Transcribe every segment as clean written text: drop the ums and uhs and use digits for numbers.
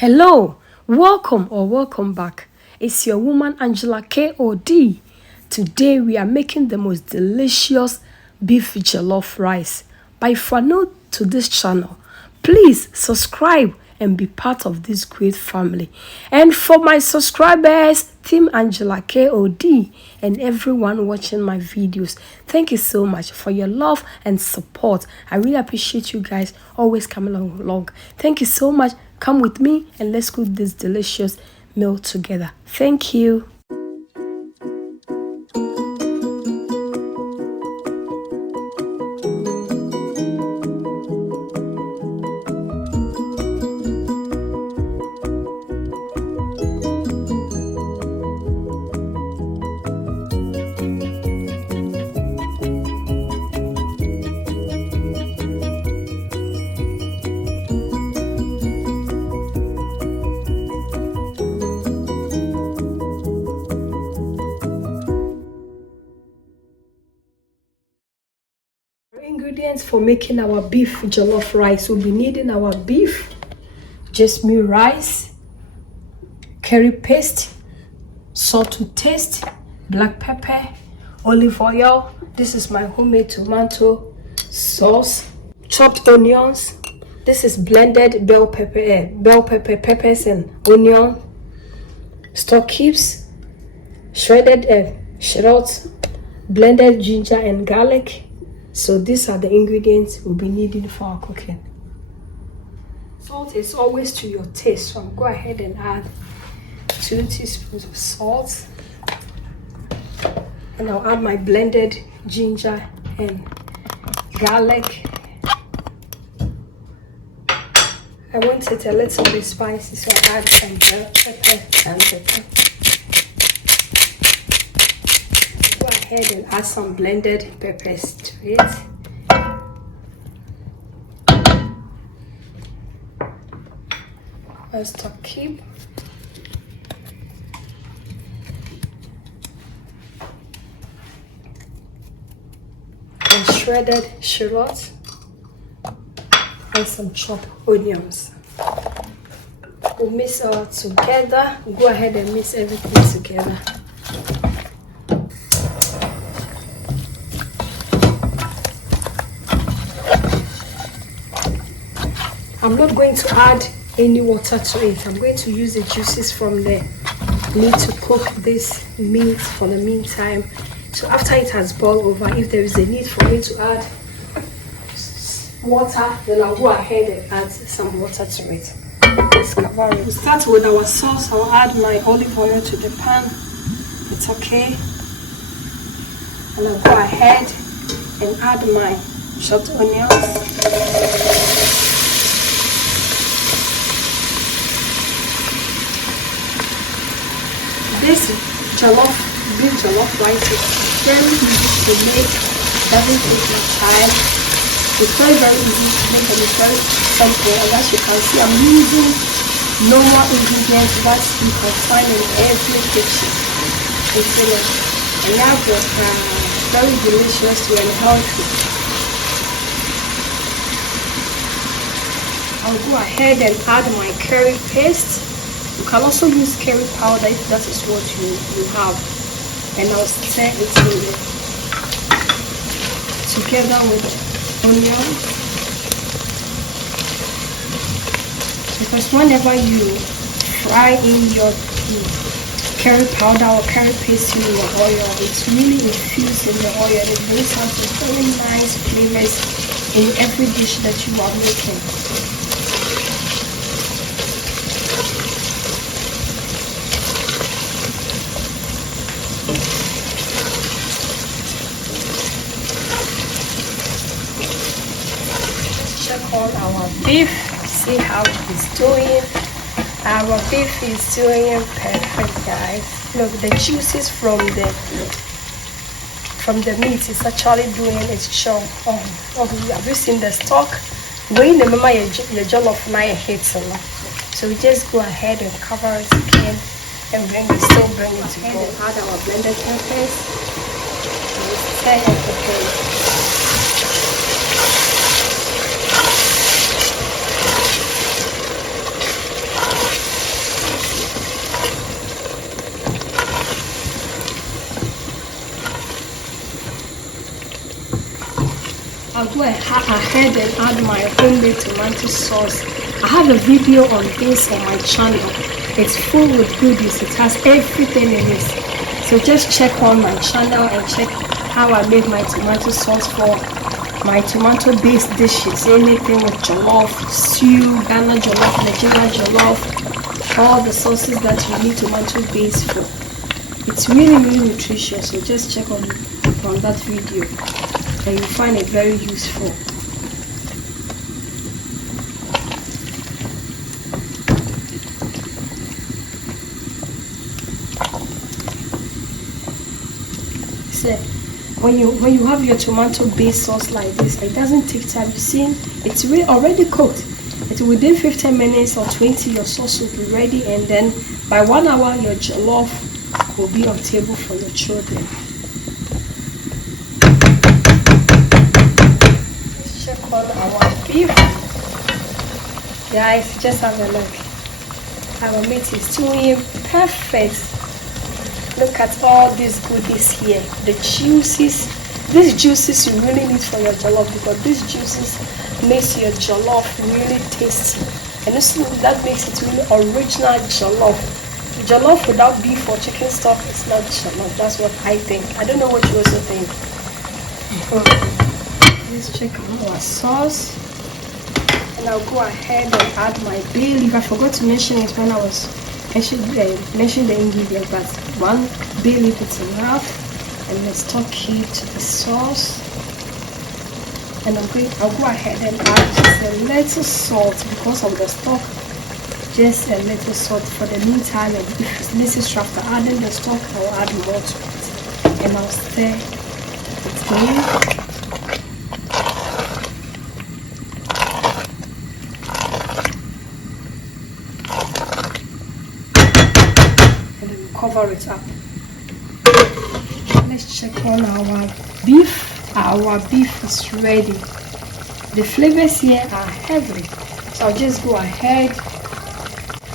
Hello, welcome or welcome back. It's your woman Angela KOD. Today we are making the most delicious beef jollof rice. But if you are new to this channel, please subscribe and be part of this great family. And for my subscribers, Team Angela KOD, and everyone watching my videos, thank you so much for your love and support. I really appreciate you guys always coming along. Thank you so much. Come with me and let's cook this delicious meal together. Thank you. Ingredients for making our beef jollof rice. We'll be needing our beef, Jasmine rice, curry paste, salt to taste, black pepper, olive oil. This is my homemade tomato sauce, chopped onions. This is blended bell pepper, peppers and onion, stock cubes, shredded shallot, blended ginger and garlic. So these are the ingredients we'll be needing for our cooking. Salt is always to your taste, so I'll go ahead and add 2 teaspoons of salt. And I'll add my blended ginger and garlic. I want it a little bit spicy, so I'll add some pepper and pepper. Go ahead and add some blended peppers to it. A stock cube. And shredded shallot. And some chopped onions. We'll mix all together. Go ahead and mix everything together. I'm not going to add any water to it. I'm going to use the juices from the meat to cook this meat for the meantime. So after it has boiled over, if there is a need for me to add water, then I'll go ahead and add some water to it. Let's cover it. We'll start with our sauce. I'll add my olive oil to the pan. It's okay. And I'll go ahead and add my chopped onions. This beef jollof rice is very easy to make. Doesn't take much time. It's very easy to make and it's very simple. And as you can see, I'm using normal ingredients that you can find in every kitchen. And yeah, but very delicious and healthy. I'll go ahead and add my curry paste. You can also use curry powder if that is what you have. And I'll stir it together with onion. Because whenever you fry in your curry powder or curry paste in your oil, it's really infused in the oil. It brings out some very nice flavors in every dish that you are making. Check on our beef, see how it's doing. Our beef is doing perfect, guys. Look, the juices from the meat is actually doing its job. Have you seen the stock? Going the mama your jollof na hits a lot. So we just go ahead and cover it again and bring it to go. Add our blended peppers. Stir and prepare. go ahead and add my homemade tomato sauce. I have a video on this on my channel. It's full with goodies. It has everything in it. So just check on my channel and check how I made my tomato sauce for my tomato based dishes. Anything with jollof, stew, Ghana jollof, Nigeria jollof, all the sauces that you need tomato based for. It's really nutritious. So just check on that video and you'll find it very useful. So when you have your tomato based sauce like this, it doesn't take time. You see, it's really already cooked. It's within 15 minutes or 20 your sauce will be ready, and then by 1 hour your jollof will be on table for your children. Let's check on our beef. Guys, just have a look. Our meat is doing perfect. Look at all these goodies here. The juices. These juices you really need for your jollof, because these juices makes your jollof really tasty. And also that makes it really original jollof. Jollof without beef or chicken stock is not jollof. That's what I think. I don't know what you also think. Let's check out our sauce. And I'll go ahead and add my bay leaf. I forgot to mention it when I was mention the ingredients, but 1 bay leaf is enough. And let's stock it to the sauce. And I'll go ahead and add just a little salt because of the stock. Just a little salt for the meantime, and if it's necessary after adding the stock, I'll add more to it. And I'll stir it in. Cover it up. Let's check on our beef. Our beef is ready. The flavors here are heavy, so I'll just go ahead.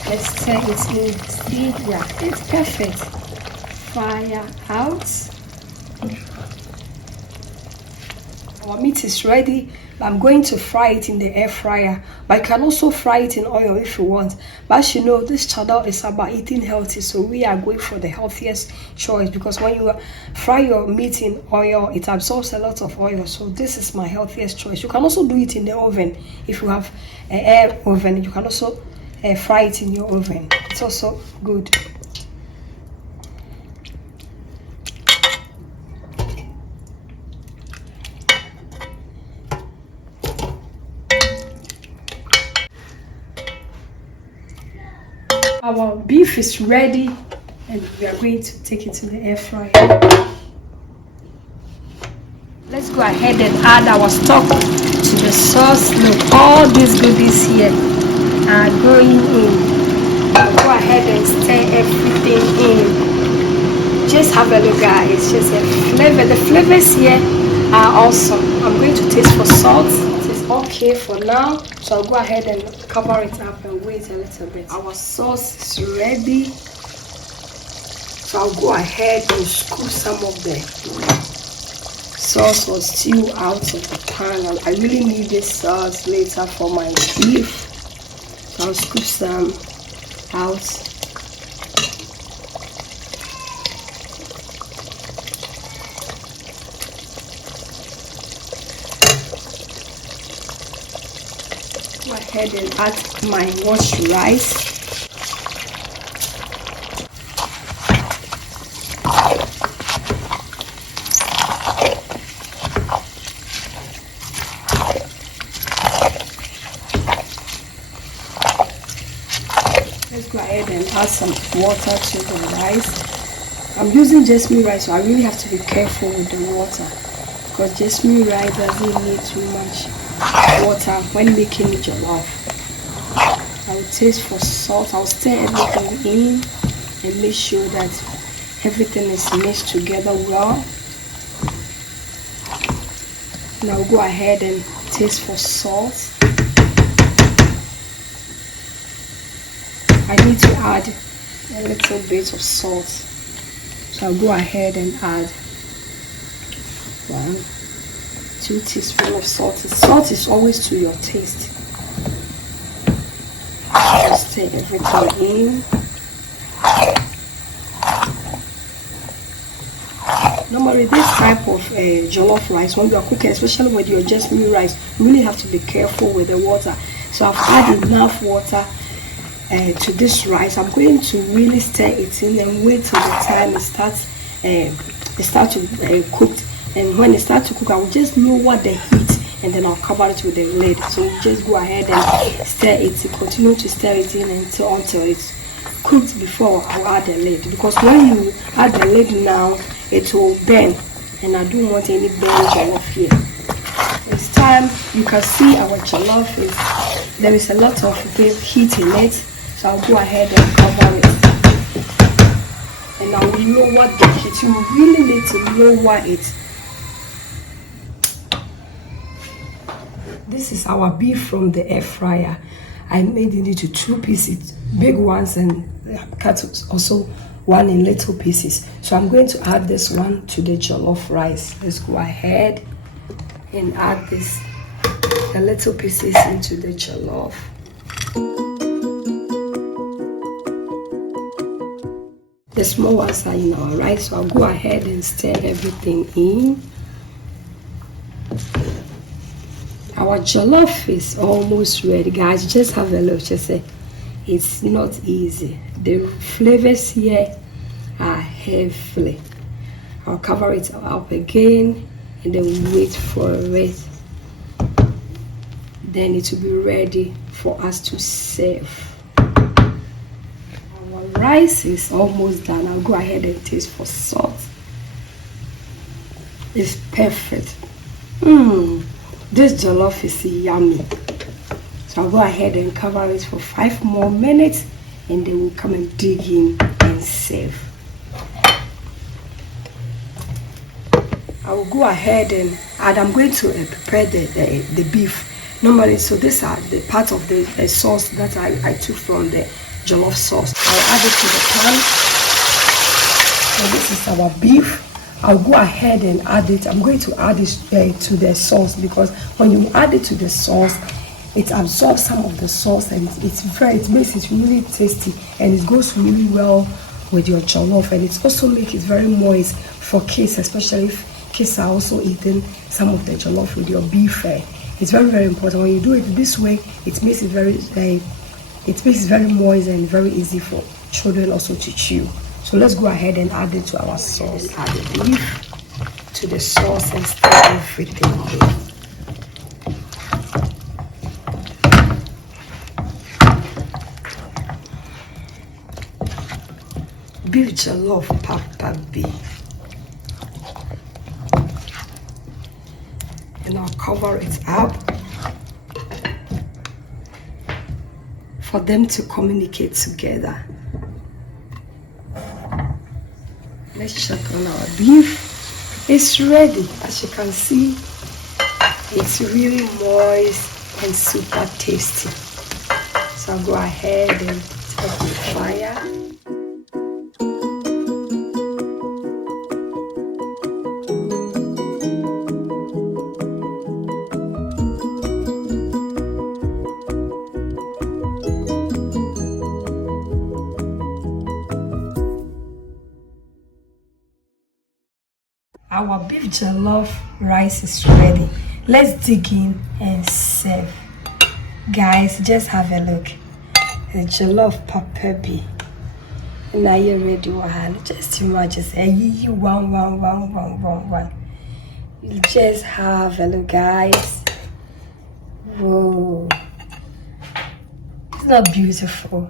Let's stir it in. See, yeah, it's perfect. Fire out. Our meat is ready. I'm going to fry it in the air fryer, but you can also fry it in oil if you want. But as you know, this channel is about eating healthy, so we are going for the healthiest choice, because when you fry your meat in oil, it absorbs a lot of oil. So this is my healthiest choice. You can also do it in the oven. If you have an air oven, you can also fry it in your oven. It's also good. Our beef is ready, and we are going to take it to the air fryer. Let's go ahead and add our stock to the sauce. Look, all these goodies here are going in. Go ahead and stir everything in. Just have a look, guys. Just a flavor. The flavors here are awesome. I'm going to taste for salt. It's okay for now, so I'll go ahead and cover it up and wait a little bit. Our sauce is ready, so I'll go ahead and scoop some of the sauce or stew out of the pan. I really need this sauce later for my beef, so I'll scoop some out. Go ahead and add my washed rice. Let's go ahead and add some water to the rice. I'm using Jasmine rice, so I really have to be careful with the water, because Jasmine rice doesn't need too much water when making jollof. I will taste for salt. I'll stir everything in and make sure that everything is mixed together well. And I'll go ahead and taste for salt. I need to add a little bit of salt, so I'll go ahead and add 1, 2 teaspoons of salt. Salt is always to your taste. Just stir everything in. Normally, this type of jollof rice, when you are cooking, especially with your jasmine rice, you really have to be careful with the water. So I've added enough water to this rice. I'm going to really stir it in and wait till the time it starts to cook. And when it starts to cook, I will just lower the heat and then I'll cover it with the lid. So you just go ahead and stir it, continue to stir it in until it's cooked before I'll add the lid. Because when you add the lid now, it will burn, and I don't want any burn jollof here. It's time. You can see our jollof there is a lot of heat in it, so I'll go ahead and cover it, and I will lower the heat. You really need to lower it. This is our beef from the air fryer. I made it into 2 pieces, big ones, and cut also one in little pieces. So I'm going to add this one to the jollof rice. Let's go ahead and add the little pieces into the jollof. The small ones are in our rice, so I'll go ahead and stir everything in. Our jollof is almost ready, guys. Just have a look. Just say it's not easy. The flavors here are heavy. I'll cover it up again and then wait for it. Then it will be ready for us to serve. Our rice is almost done. I'll go ahead and taste for salt. It's perfect. This jollof is yummy. So I'll go ahead and cover it for 5 more minutes and then we'll come and dig in and serve. I will go ahead and I'm going to prepare the beef. Normally, so these are the part of the sauce that I took from the jollof sauce. I'll add it to the pan. So this is our beef. I'll go ahead and add it. I'm going to add it to the sauce, because when you add it to the sauce, it absorbs some of the sauce and it makes it really tasty, and it goes really well with your jollof, and it also makes it very moist for kids, especially if kids are also eating some of the jollof with your beef. It's very, very important. When you do it this way, it makes it very moist and very easy for children also to chew. So let's go ahead and add it to our sauce. Add the beef to the sauce and stir everything in. Beef jollof papa beef. And I'll cover it up for them to communicate together. Let's check on our beef. It's ready. As you can see, it's really moist and super tasty. So I'll go ahead and put up the fire. Our beef jollof rice is ready. Let's dig in and serve. Guys, just have a look. The jollof papa beef. Now you're ready, one. Just imagine, say, one. You just have a look, guys. Whoa. It's not beautiful.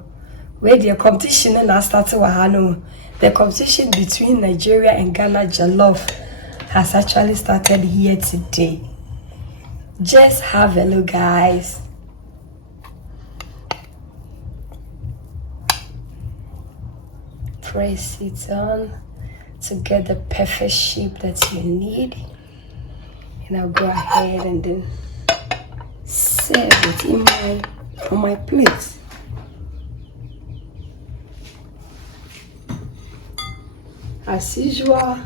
Where the competition and I started with the competition between Nigeria and Ghana jollof has actually started here today. Just have a look, guys. Press it on to get the perfect shape that you need, and I'll go ahead and then serve it on my plate. As usual,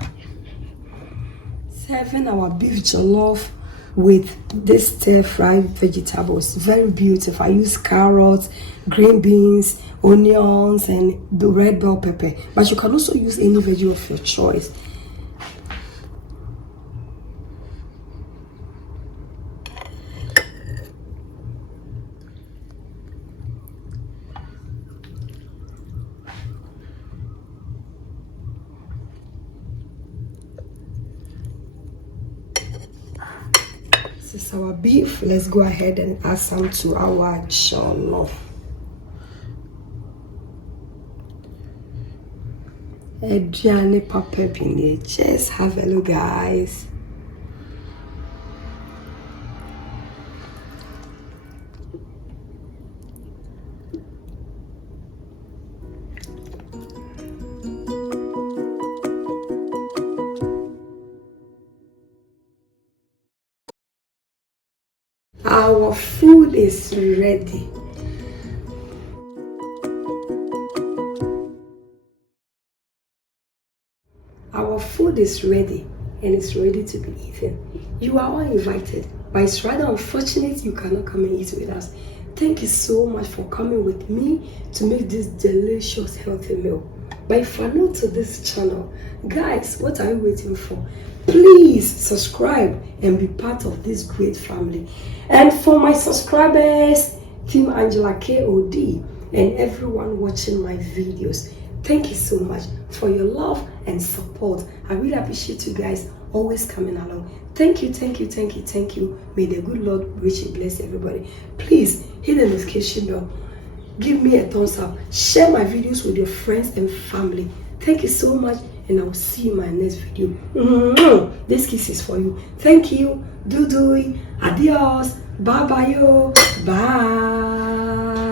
serving our beef jollof with this stir-fried vegetables. Very beautiful. I use carrots, green beans, onions, and the red bell pepper. But you can also use any veggie of your choice. This is our beef. Let's go ahead and add some to our jollof. Adriane Papa Bine. Just have a look, guys. Our food is ready. Our food is ready and it's ready to be eaten. You are all invited, but it's rather unfortunate you cannot come and eat with us. Thank you so much for coming with me to make this delicious healthy meal. But if you're new to this channel, guys, what are you waiting for? Please subscribe and be part of this great family. And for my subscribers, Team Angela KOD, and everyone watching my videos, thank you so much for your love and support. I really appreciate you guys always coming along. Thank you, thank you, thank you, thank you. May the good Lord richly bless everybody. Please hit the notification bell. Give me a thumbs up. Share my videos with your friends and family. Thank you so much, and I will see you in my next video. This kiss is for you. Thank you. Dudui. Adios. Bye bye yo. Bye.